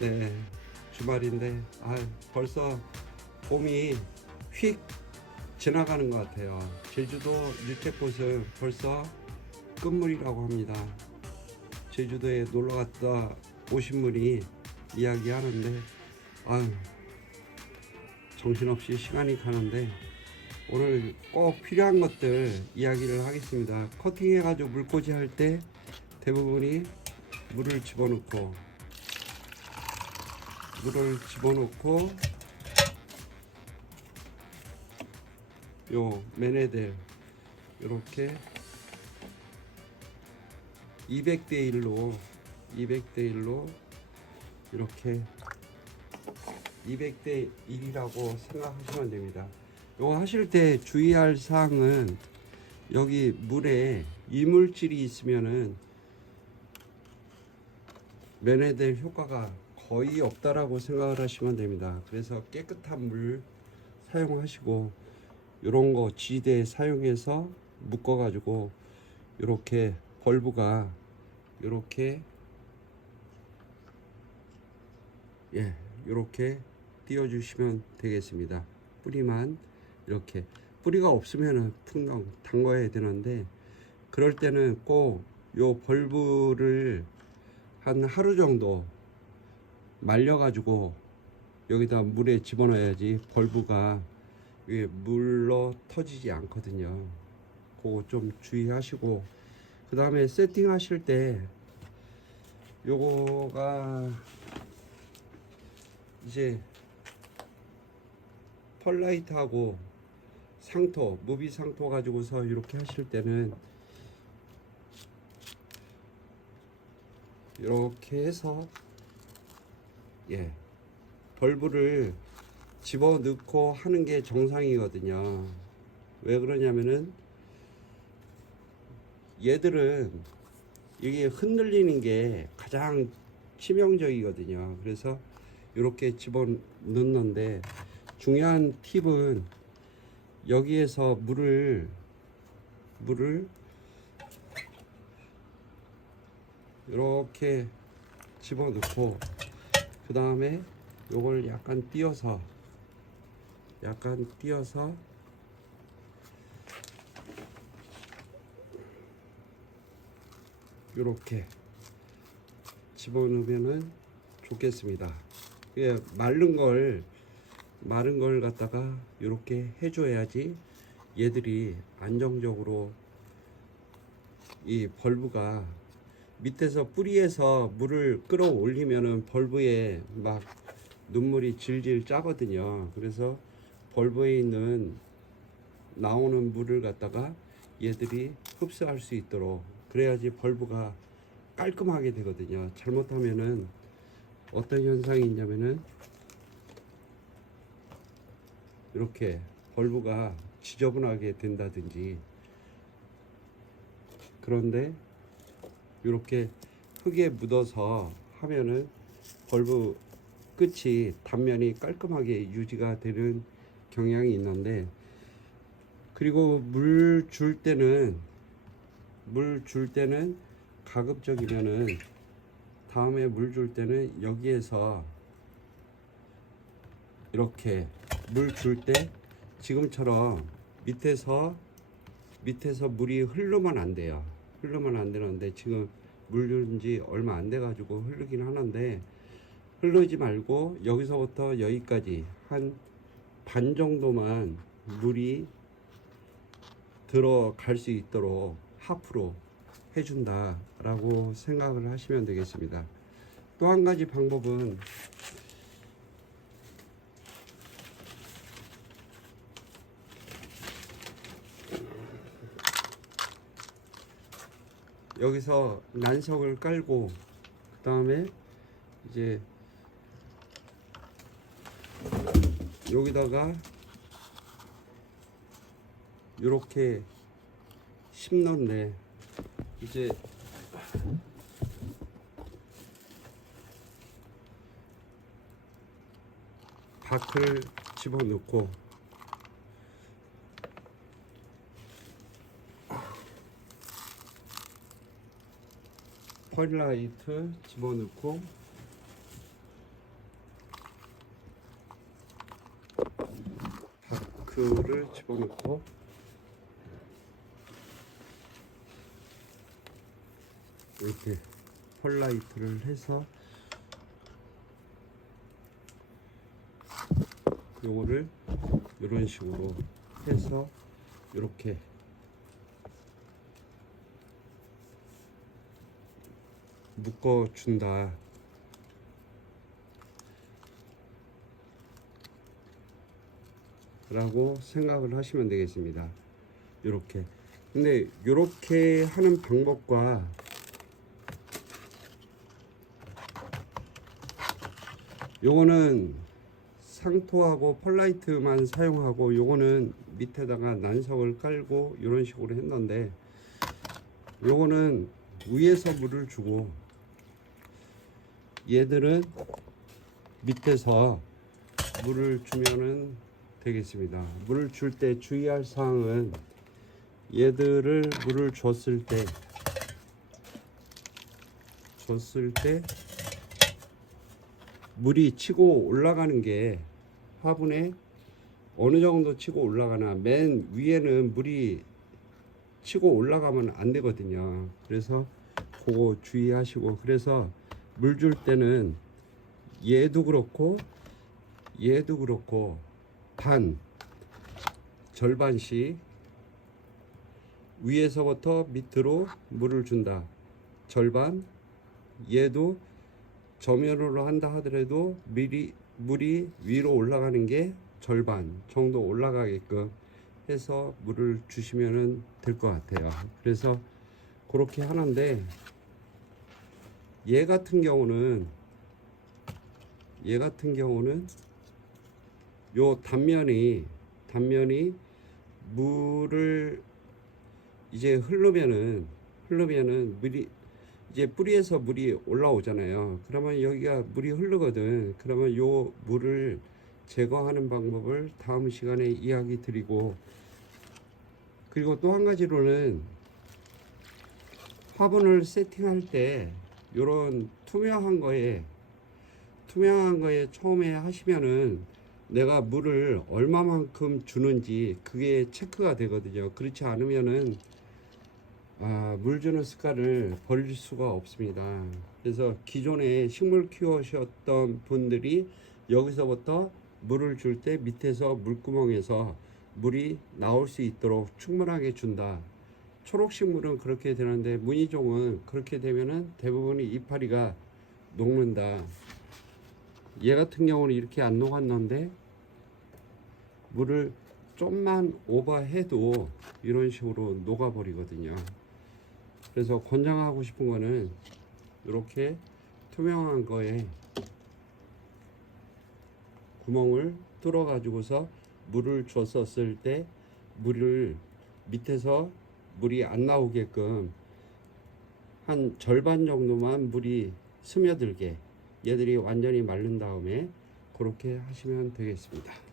네, 주말인데 벌써 봄이 휙 지나가는 것 같아요. 제주도 유채꽃은 벌써 끝물이라고 합니다. 제주도에 놀러 갔다 오신 분이 이야기하는데 아유, 정신없이 시간이 가는데 오늘 꼭 필요한 것들 이야기를 하겠습니다. 커팅해 가지고 물꽂이 할 때 대부분이 물을 집어넣고 요 맨헤들 이렇게 200대 1로 이렇게 200대 1이라고 생각하시면 됩니다. 요거 하실 때 주의할 사항은 여기 물에 이물질이 있으면은 맨헤들 효과가 거의 없다라고 생각을 하시면 됩니다. 그래서 깨끗한 물 사용하시고 요런 거 지대 사용해서 묶어 가지고 이렇게 벌브가 이렇게 이렇게 띄워 주시면 되겠습니다. 뿌리만 이렇게 뿌리가 없으면은 풍덩 담가야 되는데 그럴 때는 꼭 요 벌브를 한 하루 정도 말려 가지고 여기다 물에 집어넣어야지 벌브가 이게 물러 터지지 않거든요. 그거 좀 주의하시고 그 다음에 세팅 하실 때 요거가 이제 펄라이트하고 상토 무비 상토 가지고서 이렇게 하실 때는 이렇게 해서 벌브를 집어넣고 하는 게 정상이거든요. 왜 그러냐면은 얘들은 이게 흔들리는 게 가장 치명적이거든요. 그래서 이렇게 집어넣는데 중요한 팁은 여기에서 물을 이렇게 집어넣고 그 다음에 요걸 약간 띄어서 이렇게 집어넣으면은 좋겠습니다. 예, 마른 걸 갖다가 이렇게 해줘야지 얘들이 안정적으로 이 벌브가 밑에서 뿌리에서 물을 끌어올리면은 벌브에 막 눈물이 질질 짜거든요. 그래서 벌브에 있는 나오는 물을 갖다가 얘들이 흡수할 수 있도록 그래야지 벌브가 깔끔하게 되거든요. 잘못하면은 어떤 현상이 있냐면은 이렇게 벌브가 지저분하게 된다든지 그런데 이렇게 흙에 묻어서 하면은 벌브 끝이 단면이 깔끔하게 유지가 되는 경향이 있는데 그리고 물 줄 때는 가급적이면은 다음에 물 줄 때는 여기에서 이렇게 물 줄 때 지금처럼 밑에서 물이 흐르면 안 돼요. 흐르면 안 되는데 지금 물 준 지 얼마 안 돼 가지고 흐르긴 하는데 흐르지 말고 여기서부터 여기까지 한 반 정도만 물이 들어갈 수 있도록 하프로 해준다 라고 생각을 하시면 되겠습니다. 또 한 가지 방법은 여기서 난석을 깔고 그 다음에 이제 여기다가 이렇게 심는데 이제 밖을 집어넣고 펄라이트 집어넣고 펄라이트를 집어넣고 이렇게 펄라이트를 해서 요거를 이런 식으로 해서 이렇게 묶어 준다 라고 생각을 하시면 되겠습니다. 요렇게. 근데 요렇게 하는 방법과 요거는 상토하고 펄라이트만 사용하고 요거는 밑에다가 난석을 깔고 이런 식으로 했는데, 요거는 위에서 물을 주고 얘들은 밑에서 물을 주면은 되겠습니다. 물을 줄 때 주의할 사항은 얘들을 물을 줬을 때 물이 치고 올라가는 게 화분에 어느 정도 치고 올라가나, 맨 위에는 물이 치고 올라가면 안 되거든요. 그래서 그거 주의하시고, 그래서 물 줄 때는 얘도 그렇고 절반씩 위에서부터 밑으로 물을 준다. 절반. 얘도 저면으로 한다 하더라도 물이 위로 올라가는 게 절반 정도 올라가게끔 해서 물을 주시면 될 것 같아요. 그래서 그렇게 하는데, 얘 같은 경우는 요 단면이 물을 이제 흐르면은 물이 이제 뿌리에서 물이 올라오잖아요. 그러면 여기가 물이 흐르거든. 그러면 요 물을 제거하는 방법을 다음 시간에 이야기 드리고, 그리고 또 한 가지로는 화분을 세팅할 때 요런 투명한 거에 처음에 하시면은 내가 물을 얼마만큼 주는지 그게 체크가 되거든요. 그렇지 않으면은 물 주는 습관을 버릴 수가 없습니다. 그래서 기존에 식물 키우셨던 분들이 여기서부터 물을 줄 때 밑에서 물구멍에서 물이 나올 수 있도록 충분하게 준다. 초록식물은 그렇게 되는데 무늬종은 그렇게 되면은 대부분이 이파리가 녹는다. 얘 같은 경우는 이렇게 안 녹았는데 물을 좀만 오버해도 이런 식으로 녹아버리거든요. 그래서 권장하고 싶은 거는 이렇게 투명한 거에 구멍을 뚫어 가지고서 물을 줬었을 때 물을 밑에서 물이 안 나오게끔 한 절반 정도만 물이 스며들게, 얘들이 완전히 마른 다음에 그렇게 하시면 되겠습니다.